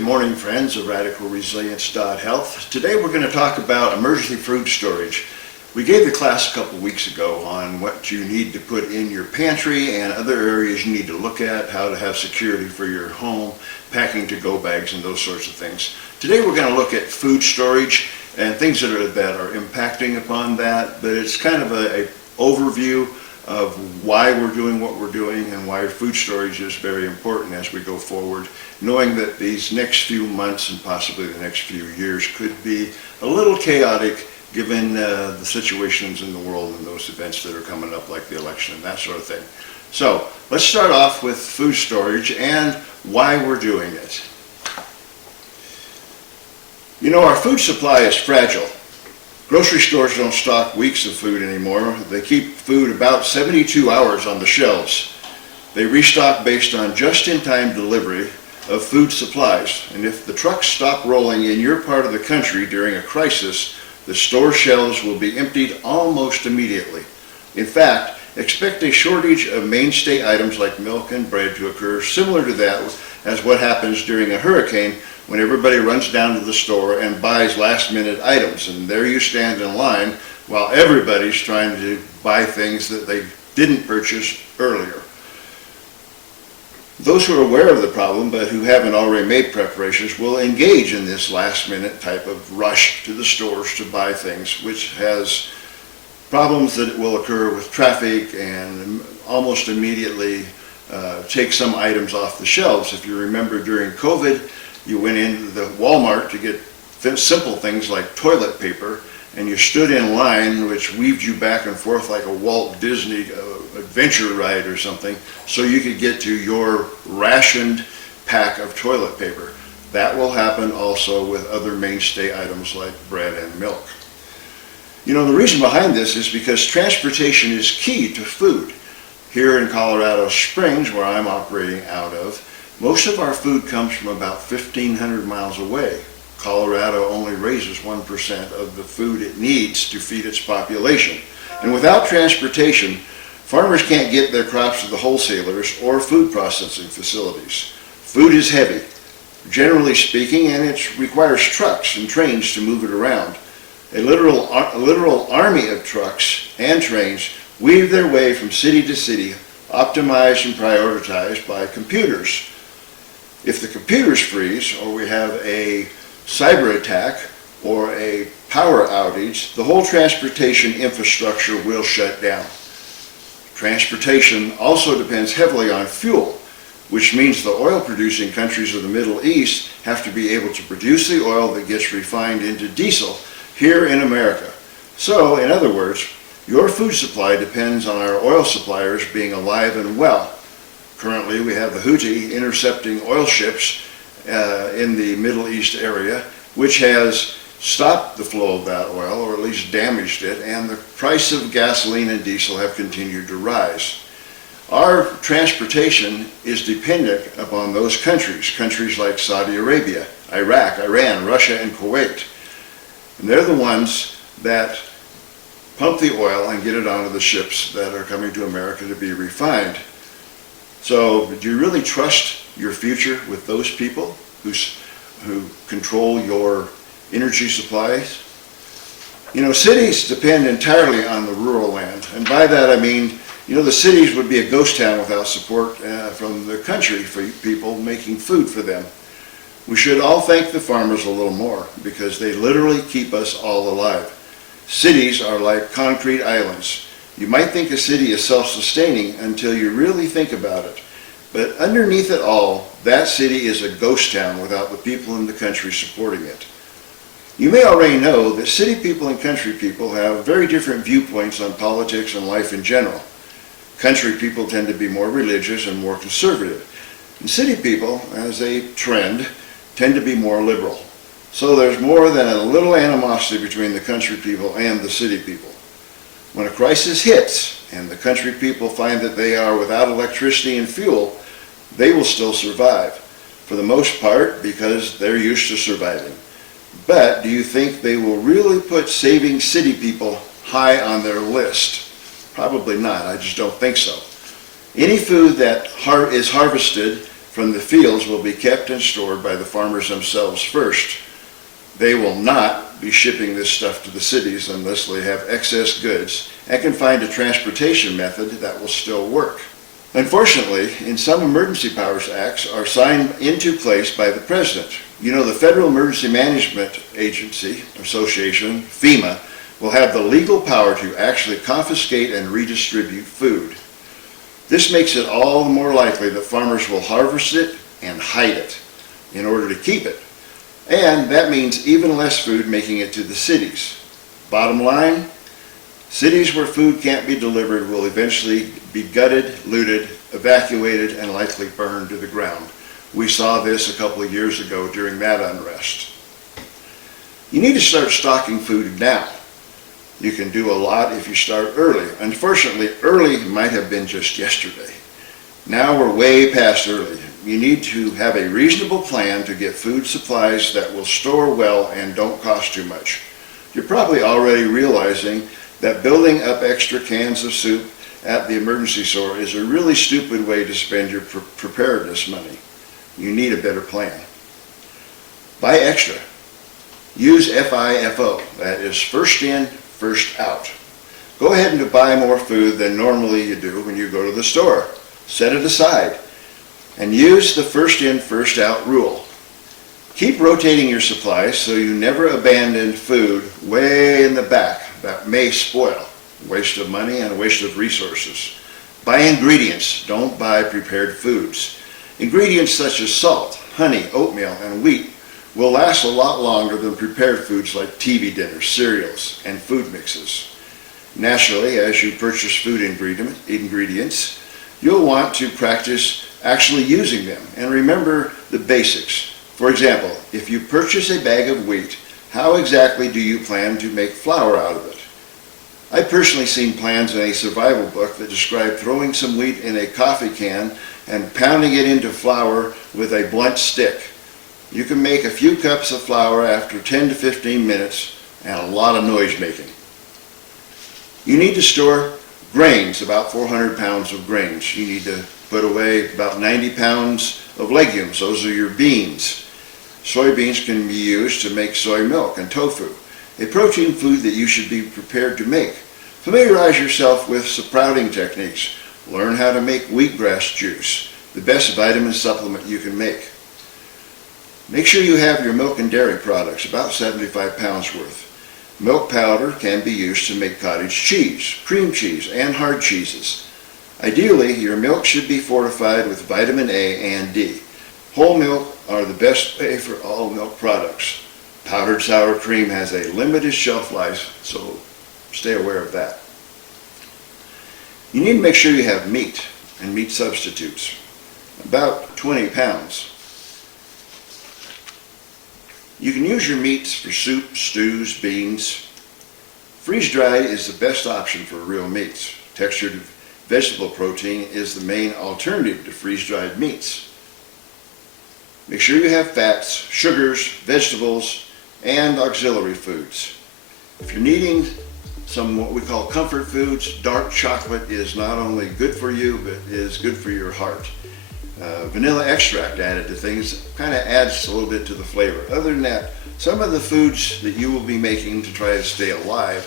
Good morning, friends of Radical Resilience Health. Today we're going to talk about emergency food storage. We gave the class a couple weeks ago on what you need to put in your pantry and other areas you need to look at, how to have security for your home, packing to-go bags, and those sorts of things. Today we're going to look at food storage and things that are impacting upon that, but it's kind of a overview of why we're doing what we're doing and why food storage is very important as we go forward, knowing that these next few months and possibly the next few years could be a little chaotic given the situations in the world and those events that are coming up like the election and that sort of thing. So let's start off with food storage and why we're doing it. You know, our food supply is fragile. Grocery stores don't stock weeks of food anymore. They keep food about 72 hours on the shelves. They restock based on just-in-time delivery of food supplies. And if the trucks stop rolling in your part of the country during a crisis, the store shelves will be emptied almost immediately. In fact, expect a shortage of mainstay items like milk and bread to occur, similar to that as what happens during a hurricane when everybody runs down to the store and buys last-minute items, and there you stand in line while everybody's trying to buy things that they didn't purchase earlier. Those who are aware of the problem but who haven't already made preparations will engage in this last-minute type of rush to the stores to buy things, which has problems that will occur with traffic and almost immediately take some items off the shelves. If you remember during COVID, you went into the Walmart to get simple things like toilet paper, and you stood in line, which weaved you back and forth like a Walt Disney adventure ride or something, so you could get to your rationed pack of toilet paper. That will happen also with other mainstay items like bread and milk. You know, the reason behind this is because transportation is key to food. Here in Colorado Springs, where I'm operating out of, most of our food comes from about 1,500 miles away. Colorado only raises 1% of the food it needs to feed its population. And without transportation, farmers can't get their crops to the wholesalers or food processing facilities. Food is heavy, generally speaking, and it requires trucks and trains to move it around. A literal army of trucks and trains weave their way from city to city, optimized and prioritized by computers. If the computers freeze, or we have a cyber attack or a power outage, the whole transportation infrastructure will shut down. Transportation also depends heavily on fuel, which means the oil-producing countries of the Middle East have to be able to produce the oil that gets refined into diesel here in America. So, in other words, your food supply depends on our oil suppliers being alive and well. Currently, we have the Houthi intercepting oil ships in the Middle East area, which has stopped the flow of that oil, or at least damaged it, and the price of gasoline and diesel have continued to rise. Our transportation is dependent upon those countries like Saudi Arabia, Iraq, Iran, Russia, and Kuwait. And they're the ones that pump the oil and get it onto the ships that are coming to America to be refined. So, do you really trust your future with those people who control your energy supplies? You know, cities depend entirely on the rural land, and by that I mean, you know, the cities would be a ghost town without support from the country for people making food for them. We should all thank the farmers a little more because they literally keep us all alive. Cities are like concrete islands. You might think a city is self-sustaining until you really think about it. But underneath it all, that city is a ghost town without the people in the country supporting it. You may already know that city people and country people have very different viewpoints on politics and life in general. Country people tend to be more religious and more conservative. And city people, as a trend, tend to be more liberal. So there's more than a little animosity between the country people and the city people. When a crisis hits and the country people find that they are without electricity and fuel, they will still survive, for the most part because they're used to surviving. But do you think they will really put saving city people high on their list? Probably not. I just don't think so. Any food that is harvested from the fields will be kept and stored by the farmers themselves first. They will not be shipping this stuff to the cities unless they have excess goods and can find a transportation method that will still work. Unfortunately, in some emergency powers acts are signed into place by the president. You know, the Federal Emergency Management Agency, Association, FEMA, will have the legal power to actually confiscate and redistribute food. This makes it all the more likely that farmers will harvest it and hide it in order to keep it. And that means even less food making it to the cities. Bottom line, cities where food can't be delivered will eventually be gutted, looted, evacuated, and likely burned to the ground. We saw this a couple of years ago during that unrest. You need to start stocking food now. You can do a lot if you start early. Unfortunately, early might have been just yesterday. Now we're way past early. You need to have a reasonable plan to get food supplies that will store well and don't cost too much. You're probably already realizing that building up extra cans of soup at the emergency store is a really stupid way to spend your preparedness money. You need a better plan. Buy extra. Use FIFO, that is first in, first out. Go ahead and buy more food than normally you do when you go to the store. Set it aside and use the first in, first out rule. Keep rotating your supplies so you never abandon food way in the back that may spoil. Waste of money and a waste of resources. Buy ingredients, don't buy prepared foods. Ingredients such as salt, honey, oatmeal, and wheat will last a lot longer than prepared foods like TV dinners, cereals, and food mixes. Naturally, as you purchase food ingredients, you'll want to practice actually using them and remember the basics. For example, if you purchase a bag of wheat, how exactly do you plan to make flour out of it? I've personally seen plans in a survival book that describe throwing some wheat in a coffee can and pounding it into flour with a blunt stick. You can make a few cups of flour after 10 to 15 minutes and a lot of noise making. You need to store grains, about 400 pounds of grains. You need to put away about 90 pounds of legumes. Those are your beans. Soybeans can be used to make soy milk and tofu, a protein food that you should be prepared to make. Familiarize yourself with sprouting techniques. Learn how to make wheatgrass juice, the best vitamin supplement you can make. Make sure you have your milk and dairy products, about 75 pounds worth. Milk powder can be used to make cottage cheese, cream cheese, and hard cheeses. Ideally, your milk should be fortified with vitamin A and D. Whole milk are the best way for all milk products. Powdered sour cream has a limited shelf life, so stay aware of that. You need to make sure you have meat and meat substitutes, about 20 pounds. You can use your meats for soup, stews, beans. Freeze-dried is the best option for real meats. Textured vegetable protein is the main alternative to freeze-dried meats. Make sure you have fats, sugars, vegetables, and auxiliary foods. If you're needing some what we call comfort foods, dark chocolate is not only good for you, but is good for your heart. Vanilla extract added to things kind of adds a little bit to the flavor. Other than that, some of the foods that you will be making to try to stay alive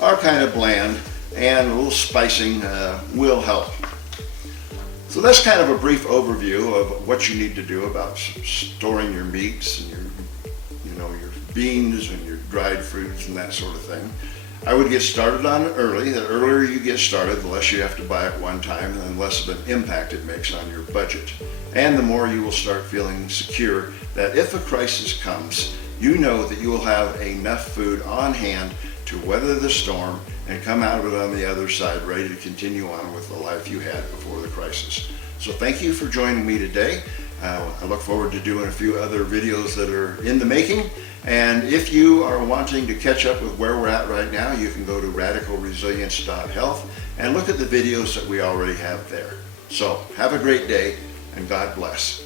are kind of bland, and a little spicing will help. So that's kind of a brief overview of what you need to do about storing your meats and your beans and your dried fruits and that sort of thing. I would get started on it early. The earlier you get started, the less you have to buy at one time, and the less of an impact it makes on your budget. And the more you will start feeling secure that if a crisis comes, you know that you will have enough food on hand to weather the storm and come out of it on the other side ready to continue on with the life you had before the crisis. So thank you for joining me today. I look forward to doing a few other videos that are in the making. And if you are wanting to catch up with where we're at right now, you can go to radicalresilience.health and look at the videos that we already have there. So have a great day and God bless.